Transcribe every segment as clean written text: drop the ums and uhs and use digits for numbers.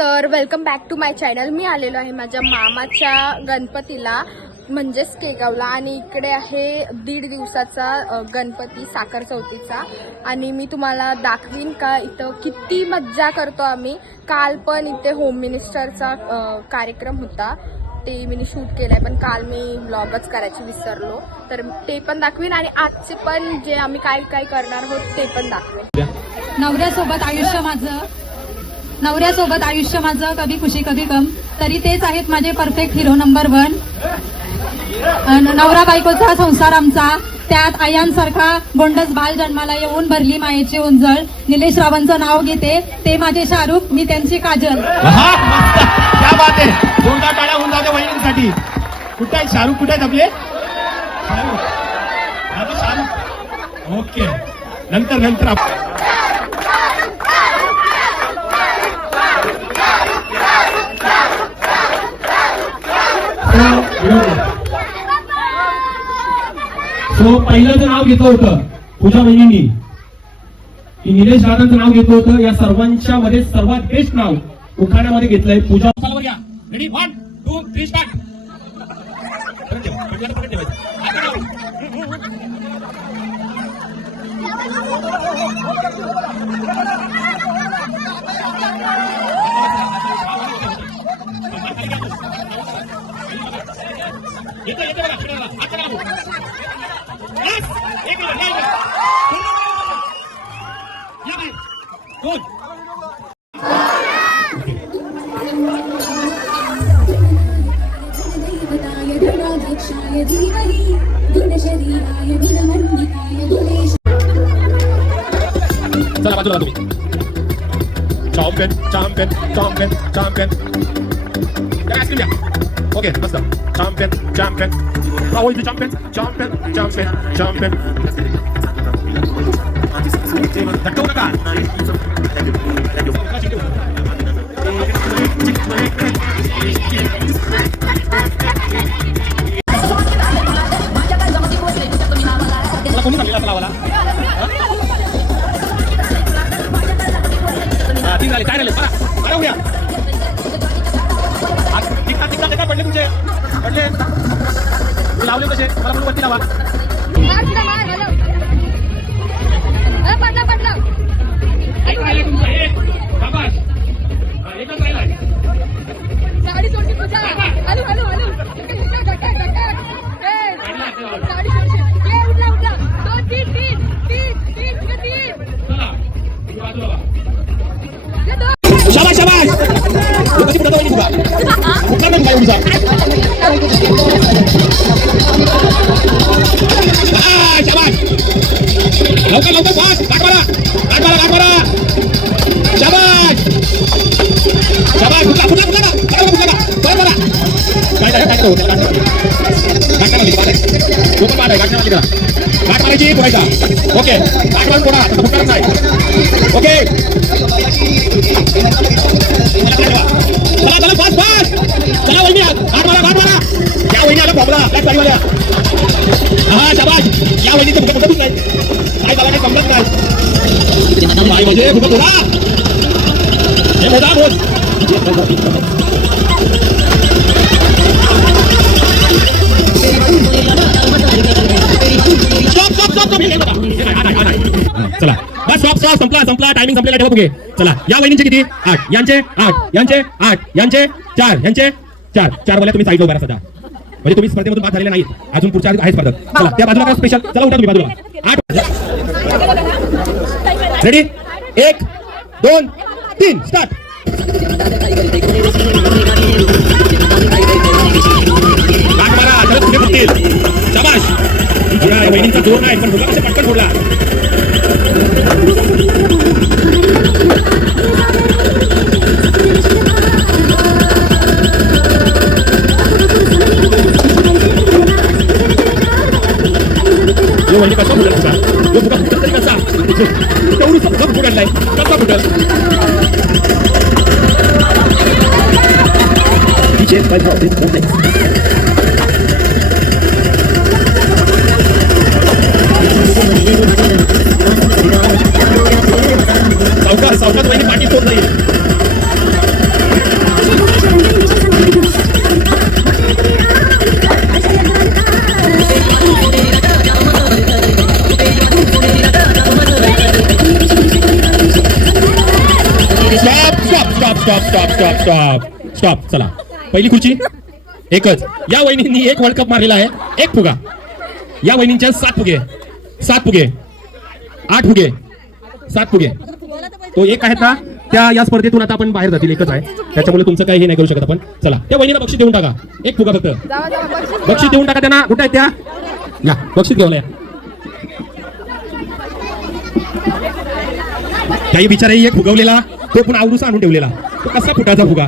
तर welcome back to my channel. मी आलेलो आहे माझ्या मामाच्या गणपतीला म्हणजेच केगावला आणि इकडे आहे 1.5 दिवसाचा गणपती साखर चौथीचा आणि मी तुम्हाला दाखवीन का इथं किती मज्जा करतो आम्ही. काल पण इथे होम मिनिस्टरचा कार्यक्रम होता, ते मी शूट केलाय, पण काल मी व्लॉगच करायची विसरलो, तर ते पण दाखवीन आणि आजचे पण जे आम्ही काय काय करणार आहोत ते पण दाखवीन. नवऱ्यासोबत आयुष्य माझं कभी खुशी कभी गम, तरी तेच आहेत माझे परफेक्ट हिरो नंबर 1. नवरा बायकोचा संसार आमचा, त्यात आयांसारखा गोंडस बाल जन्माला येऊन भरली मायेची उंजळ. निलेश रावांचं नाव घेते, ते माझे शाहरुख, मी त्यांची काजल. क्या बात आहे, जोरदार टाळ्या होऊन जाते वहिनींसाठी. कुठे आहेत शाहरुख, कुठे आहेत आपले शाहरुख? ओके, नंतर सो पहिलं जे नाव घेतलं होतं पूजा वहिनींनी, की निलेश दादांचं नाव घेतलं होतं. या सर्वांच्या मध्ये सर्वात बेस्ट नाव उखाण्यामध्ये घेतलंय पूजा. Ready, 1 2 3 start. चला बाजूला तुम्ही. चॅम्पियन ओके, मस्त. चॅम्पियन राहुल जी, चॅम्पियन धक्कवू नका. मला कोणी सांगितलं लावाला? ठीक झाले, काय राहिले? बरं होऊया. काय पडले तुमचे? पडले लावले कसे? मला म्हणून वरती लावा. एकच राहिला. साडी सोडची पूजा. हॅलो हॅलो हॅलो साडी सोडची. उठला 2 3 शाबाश शाबाश. कशी पडतो वहिनी तुला? कुठला पण काय उडीचा? शाबाश. लवकर फास्ट. गाठ मारा. शाबाश. कुठला गाठ मारायची पुरायचा. ओके, गाठ मारून पुढा फुटणार नाही. ओके, चला फास्ट. चला वहिनी, गाठ मारा. या वहिनी आला प्रॉब्लेम आपल्या गाडीवाल्या. हा शाबाश. या वहिनीचं कुठं नाही, काय मला काही समजत नाही. म्हणजे कुठं थोडा हे मोठा बोल. चला बस, स्टॉप. संपला. टायमिंग संपलेला. ठेवा पुढे. चला, या वहिनींचे किती? 8, यांचे 8, यांचे 4, यांचे 4 बोला. तुम्ही साईडला उभा राहा सध्या, म्हणजे तुम्ही स्पर्धेमधून बाद झालेले नाहीत. अजून पुढच्या आहे स्पर्धा. चला, त्या बाजूला काय स्पेशल. चला, उठा तुम्ही बाजूला. 8 रेडी, 1 2 3 स्टार्ट. शाबाश. वहिनींचा जोर नाही, पण मुलापेक्षा पटकन सोडला. वहिनी कसा फुटेल तुझा? फुटा फुटेल तरी कसा? तेवढी फुटा फुटलाय, कसा फुटेल? सावकाश वहिनी पाठी सोड नाही. Stop stop stop stop stop stop. चला पहिली खुर्ची एकच. या वहिनींनी एक वर्ल्ड कप मारलेला आहे. एक फुगा. या वहिनींच्या 7 फुगे 7 फुगे 8 फुगे 7 फुगे. तो एक आहेत ना त्या या स्पर्धेतून आता आपण बाहेर जातील. एकच आहे त्याच्यामुळे तुमचं काही हे नाही करू शकत आपण. चला त्या वहिनीला बक्षीस देऊन टाका. एक फुगा फक्त जावा जावा बक्षीस देऊन टाका त्यांना. कुठे आहेत त्या? या बक्षीस घेऊन या. काही बिचाराही एक फुगवलेला तो पण आवरूसा आणून ठेवलेला. तो कसा फुटाचा फुगा.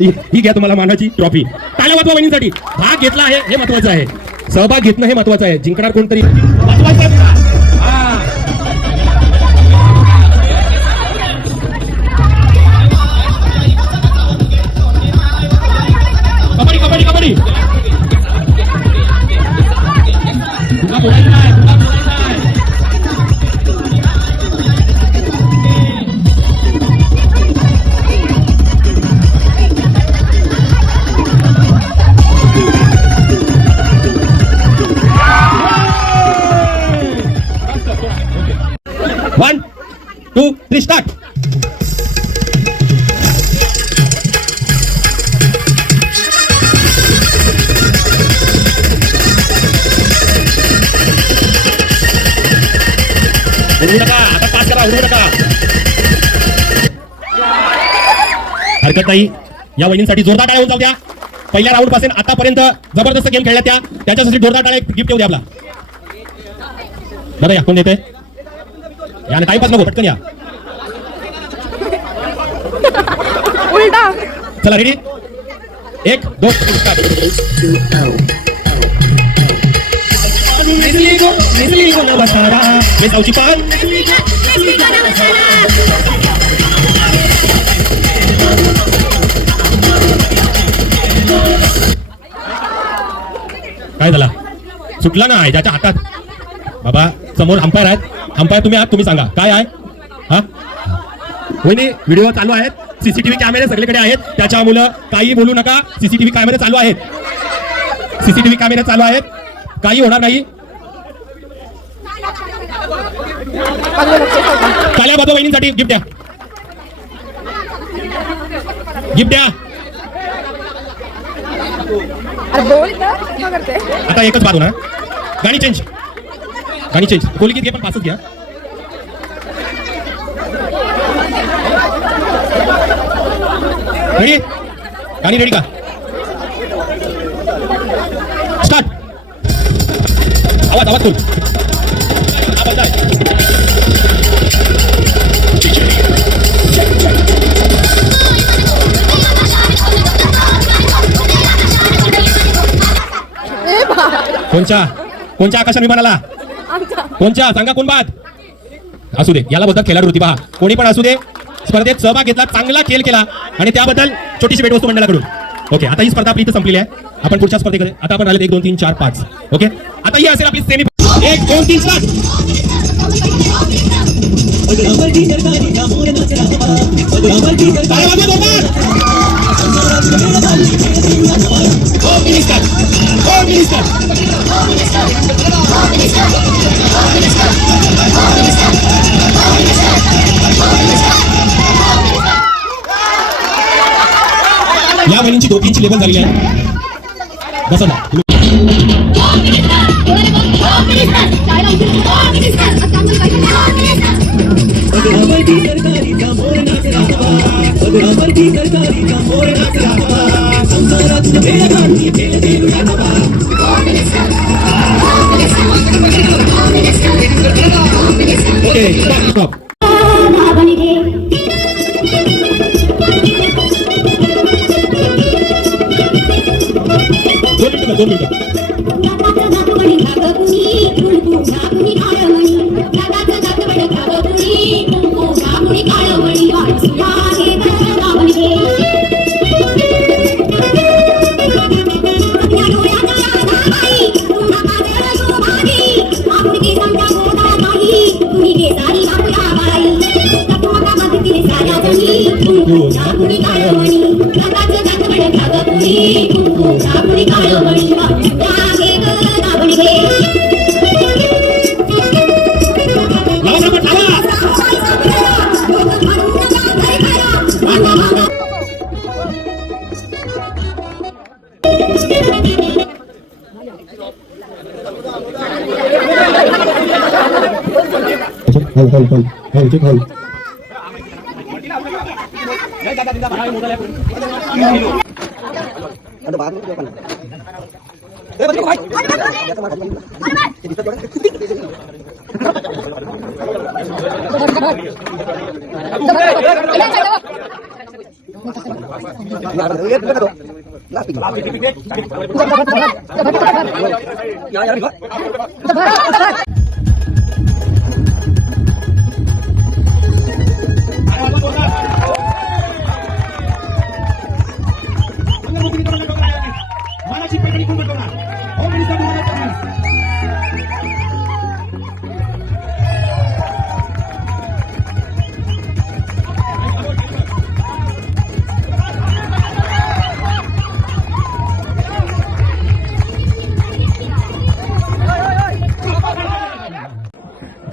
ही घ्या तुम्हाला मानाची ट्रॉफी. टाळ्या वाजवा वहिनींसाठी. भाग घेतला आहे हे महत्वाचं आहे. सहभाग घेतलं हे महत्वाचं आहे. जिंकणार कोणतरी महत्वाचं आहे. कबड्डी कबड्डी कबड्डी. तुला बोलायचं आहे, तुला बोलायचं आहे. One, 2, 3, start. उडवू नका. आता पास करा. उडवू नका. हरकत नाही. या वहिनींसाठी जोरदार टाळ्या होऊन जाऊ द्या. पहिल्या राऊंड पासून आतापर्यंत जबरदस्त गेम खेळल्या त्याच्यासाठी जोरदार टाळ्या गिफ्ट येऊ द्या आपला. दादा या कोण देते? याने टाइमपास नको. पटकन या. उलटा. चला रेडी 1 2 स्टार्ट. काय झाला? सुटला ना ज्याच्या हातात. बाबा समोर अंपायर आहेत. अंपायर तुम्ही आहात. तुम्ही सांगा काय आहे. हा वहिनी व्हिडिओ चालू आहेत. सीसीटीव्ही कॅमेरे सगळीकडे आहेत. त्याच्यामुळे काही बोलू नका. सीसीटीव्ही कॅमेरे चालू आहेत. सीसीटीव्ही कॅमेरे चालू आहेत. काही होणार नाही. टाळ्या वाजवा वहिनींसाठी. गिफ्ट द्या. गिफ्ट द्या. आता एकच बाजू ना. गाणी चेंज. गाणी चेंज. कोली गीत घे पण पासच घ्या. रेडी गाणी रेडी का? स्टार्ट. आवाज आवाज खोल. कोणच्या कोणच्या आकाशात विमानाला? कोणच्या सांगा. कोण बाद असू दे. याला बोलतात खेळाडू वृत्ती. पहा कोणी पण असू दे स्पर्धेत सहभाग घेतला, चांगला खेळ केला आणि त्याबद्दल छोटीशी भेटवस्तू मंडळाकडून. ओके आता ही स्पर्धा आपली इथं संपलेली आहे. आपण पुढच्या स्पर्धेकडे आता आपण आले 1 2 3 4 5. ओके आता ही असेल आपली सेमी. 1 2 3 स्टार्ट. या वहिनींची दोघींची लेवल झालेली आहे. बसा ना. Okay stop. दोन मिनिटं.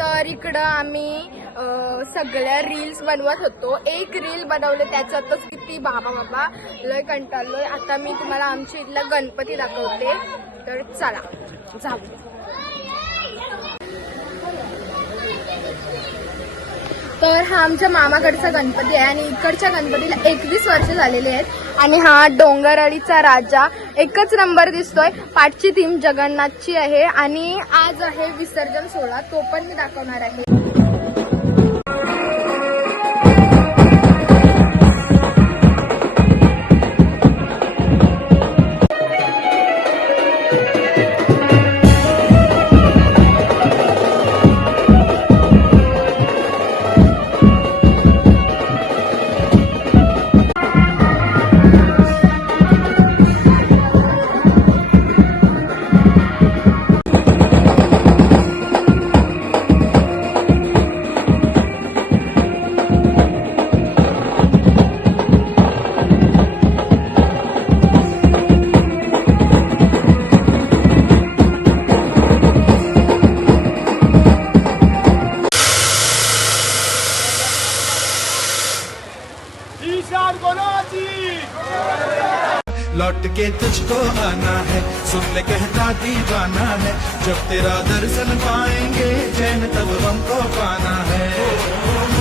तर इकडं आम्ही सगळ्या रील्स बनवत होतो. एक रील बनवले त्याच्यातच किती बाबा लय कंटाळलोय. आता मी तुम्हाला आमच्या इथला गणपती दाखवते. तर चला जाऊ. तर हा आमच्या मामाकडचा गणपती आहे आणि इकडच्या गणपतीला 21 वर्ष झालेली आहेत. आणि हा डोंगरअळीचा राजा एकच नंबर दिसतोय. पाठची थीम जगन्नाथची आहे आणि आज आहे विसर्जन सोहळा, तो पण मी दाखवणार आहे. लौट के तुझको आना है, सुन ले कहता दीवाना है, जब तेरा दर्शन पाएंगे चैन तब हमको पाना है।